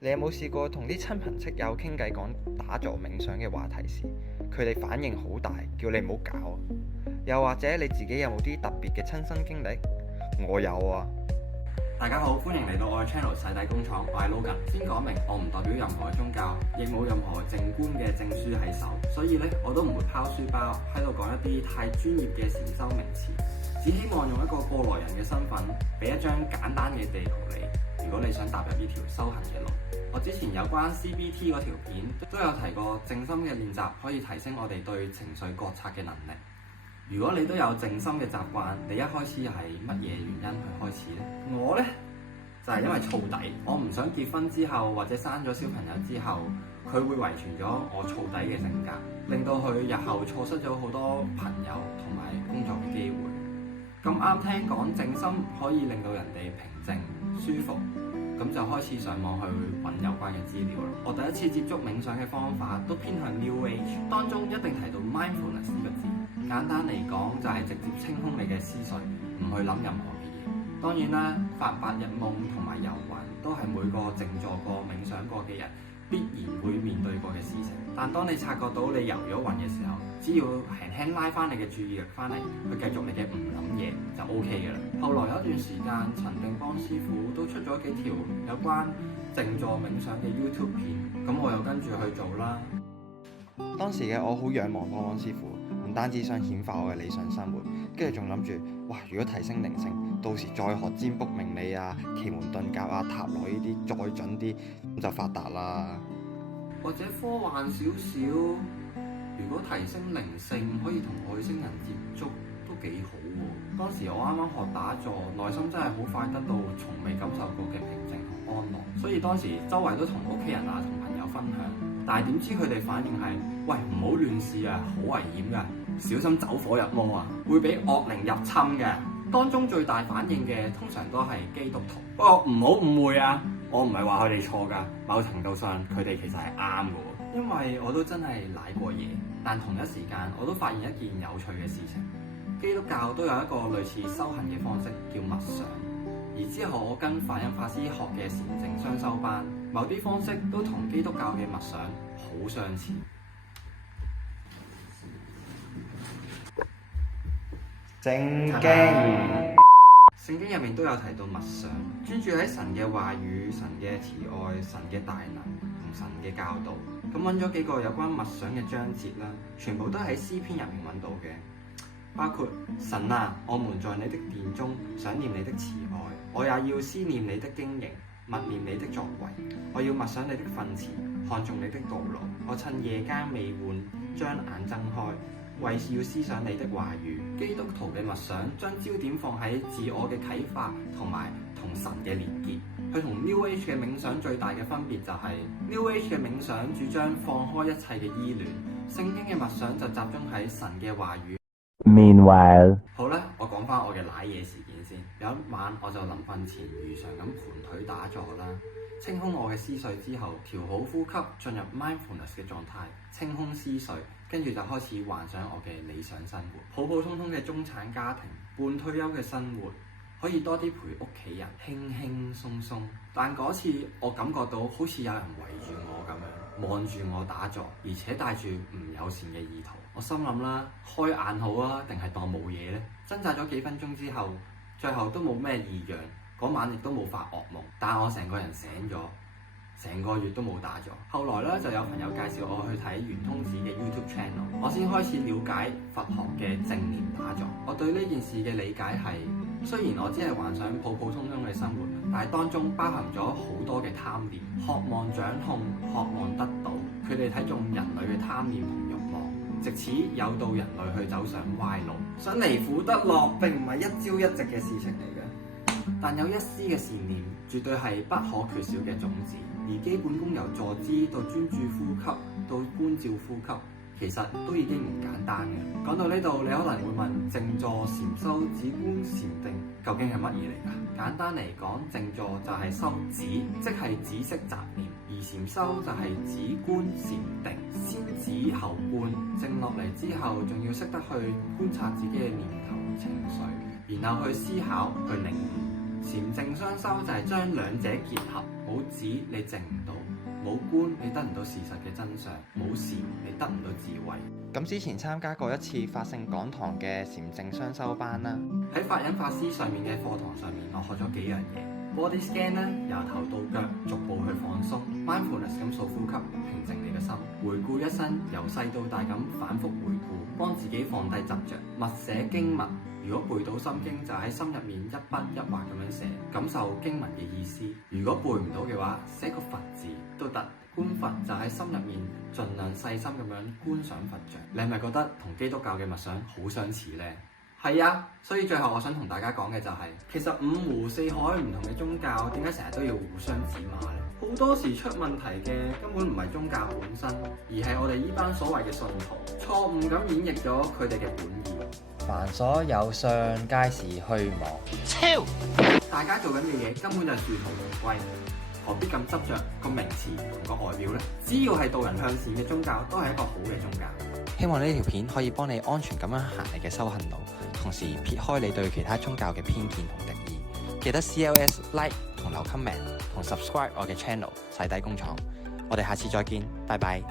你有冇試過同啲親朋戚友傾偈講打坐冥想嘅話題時，佢哋反應好大，叫你唔好搞啊？又或者你自己有冇啲特別嘅親身經歷？我有啊。大家好，歡迎嚟到我嘅 channel 洗底工廠，我係 Logan。先講明，我唔代表任何宗教，亦冇任何靜觀嘅證書喺手，所以咧我都唔會拋書包喺度講一啲太專業嘅禪修名詞，只希望用一個過來人嘅身份，俾一張簡單嘅地圖你。如果你想踏入呢條修行嘅路，我之前有關 CBT 嗰條片都有提過，靜心嘅練習可以提升我哋對情緒覺察嘅能力。如果你都有靜心嘅習慣，你一開始係乜嘢原因去開始呢？我呢，就係因為燥底，我唔想結婚之後或者生咗小朋友之後，佢會遺傳咗我燥底嘅性格，令到佢日後錯失咗好多朋友同埋工作嘅機會。咁啱聽講靜心可以令到人哋平靜舒服，咁就開始上網去揾有關嘅資料啦。我第一次接觸冥想嘅方法都偏向 New Age， 當中一定提到 mindfulness 呢個字。簡單嚟講就係直接清空你嘅思緒，唔去諗任何嘅嘢。當然啦，發白日夢同埋遊魂都係每個靜坐過、冥想過嘅人必然會面對過嘅事情。但當你察覺到你遊咗魂嘅時候，只要輕輕拉翻你嘅注意力翻嚟，去繼續你嘅唔諗嘢就 OK 嘅啦。後來有一段時間，陳定邦師傅都出咗幾條有關靜坐冥想嘅 YouTube 片，咁我又跟住去做啦。當時嘅我好仰望邦邦師傅，唔單止想顯化我嘅理想生活，跟住仲諗住，哇！如果提升靈性，到時再學占卜命理啊、奇門遁甲啊、塔羅呢啲再準啲，咁就發達啦。或者科幻少少，如果提升靈性可以同外星人接觸，都幾好喎。當時我啱啱學打坐，內心真係好快得到從未感受過嘅平靜同安樂，所以當時周圍都同屋企人啊、同朋友分享。但係點知佢哋反應係：喂，唔好亂試啊，好危險㗎，小心走火入魔啊，會俾惡靈入侵嘅。當中最大反應嘅通常都係基督徒。不過唔好誤會啊，我唔係話佢哋錯㗎，某程度上佢哋其實係啱嘅喎。因為我都真係舐過嘢，但同一時間我都發現一件有趣嘅事情。基督教都有一個類似修行嘅方式叫默想，而之後我跟法印法師學嘅禪靜雙修班，某啲方式都同基督教嘅默想好相似。正經，聖經入面都有提到默想，專注喺神嘅話語、神嘅慈愛、神嘅大能同神嘅教導。咁揾咗幾個有關默想嘅章節啦，全部都喺詩篇入面揾到嘅，包括神啊，我們在你的殿中想念你的慈愛，我也要思念你的經營，默念你的作為，我要默想你的訓詞，看重你的道路，我趁夜間未換，將眼睜開，為要思想你的話語。基督徒嘅默想將焦點放喺自我嘅啟發同埋同神嘅連結。佢同 New Age 嘅冥想最大嘅分別就係 New Age 嘅冥想主張放開一切嘅依戀，聖經嘅默想就集中喺神嘅話語。Meanwhile，好啦，我講翻我嘅瀨嘢事件先。有一晚我就臨瞓前如常咁盤腿打坐啦，清空我嘅思緒之後，調好呼吸，進入 mindfulness 嘅狀態，清空思緒，跟住就開始幻想我嘅理想生活，普普通通嘅中產家庭，半退休嘅生活，可以多啲陪屋企人，輕輕鬆鬆。但嗰次我感覺到好似有人圍住我咁樣，望住我打坐，而且帶住唔友善嘅意圖。我心諗啦，開眼好啊，定係當冇嘢呢？掙扎咗幾分鐘之後，最後都冇咩異樣。嗰晚亦都冇發噩夢，但我成個人醒咗，成個月都冇打坐。後來咧就有朋友介紹我去睇圓通子嘅 YouTube channel， 我先開始了解佛學嘅正念打坐。我對呢件事嘅理解係，雖然我只係幻想普普通通嘅生活，但係當中包含咗好多嘅貪念，渴望掌控，渴望得到。佢哋睇中人類嘅貪念同慾望，藉此誘導人類去走上歪路。想離苦得樂並唔係一朝一夕嘅事情嚟嘅。但有一絲嘅善念，絕對係不可缺少嘅種子。而基本功由坐姿到專注呼吸，到觀照呼吸，其實都已經唔簡單嘅。講到呢度，你可能會問：靜坐、禪修、止觀、禪定究竟係乜嘢嚟㗎？簡單嚟講，靜坐就係修止，即係止息雜念；而禪修就係止觀禪定，先止後觀。靜落嚟之後，仲要識得去觀察自己嘅念頭、情緒，然後去思考、去領悟。禪淨雙修就係將兩者結合，冇止你靜唔到，冇觀你得唔到事實嘅真相，冇禪你得唔到智慧。咁之前參加過一次法性講堂嘅禪淨雙修班啦，喺法忍法師上面嘅課堂上面，我學咗幾樣嘢。Body scan 咧，由頭到腳逐步去放鬆 ，mindfulness 咁數呼吸，平靜你嘅心，回顧一生，由細到大咁反覆回顧，幫自己放低執着，默寫經文。如果背到心經，就喺心入面一筆一畫咁樣寫，感受經文嘅意思。如果背唔到嘅話，寫個佛字都得。觀佛就喺心入面，盡量細心咁樣觀想佛像。你係咪覺得同基督教嘅默想好相似呢？係啊，所以最後我想同大家講嘅就係，其實五湖四海唔同嘅宗教，點解成日都要互相指罵呢？好多時出問題嘅根本唔係宗教本身，而係我哋呢班所謂嘅信徒錯誤咁演繹咗佢哋嘅本意。凡所有相，皆是虛妄。超！大家做緊嘅嘢根本就係殊途同歸，何必咁執着個名詞同個外表呢？只要係導人向善嘅宗教，都係一個好嘅宗教。希望呢條片可以幫你安全咁樣行你嘅修行路，同時撇開你對其他宗教嘅偏見同敵意。記得 CLS like 同留 comment 同 subscribe 我嘅 channel 洗底工廠。我哋下次再見，拜拜。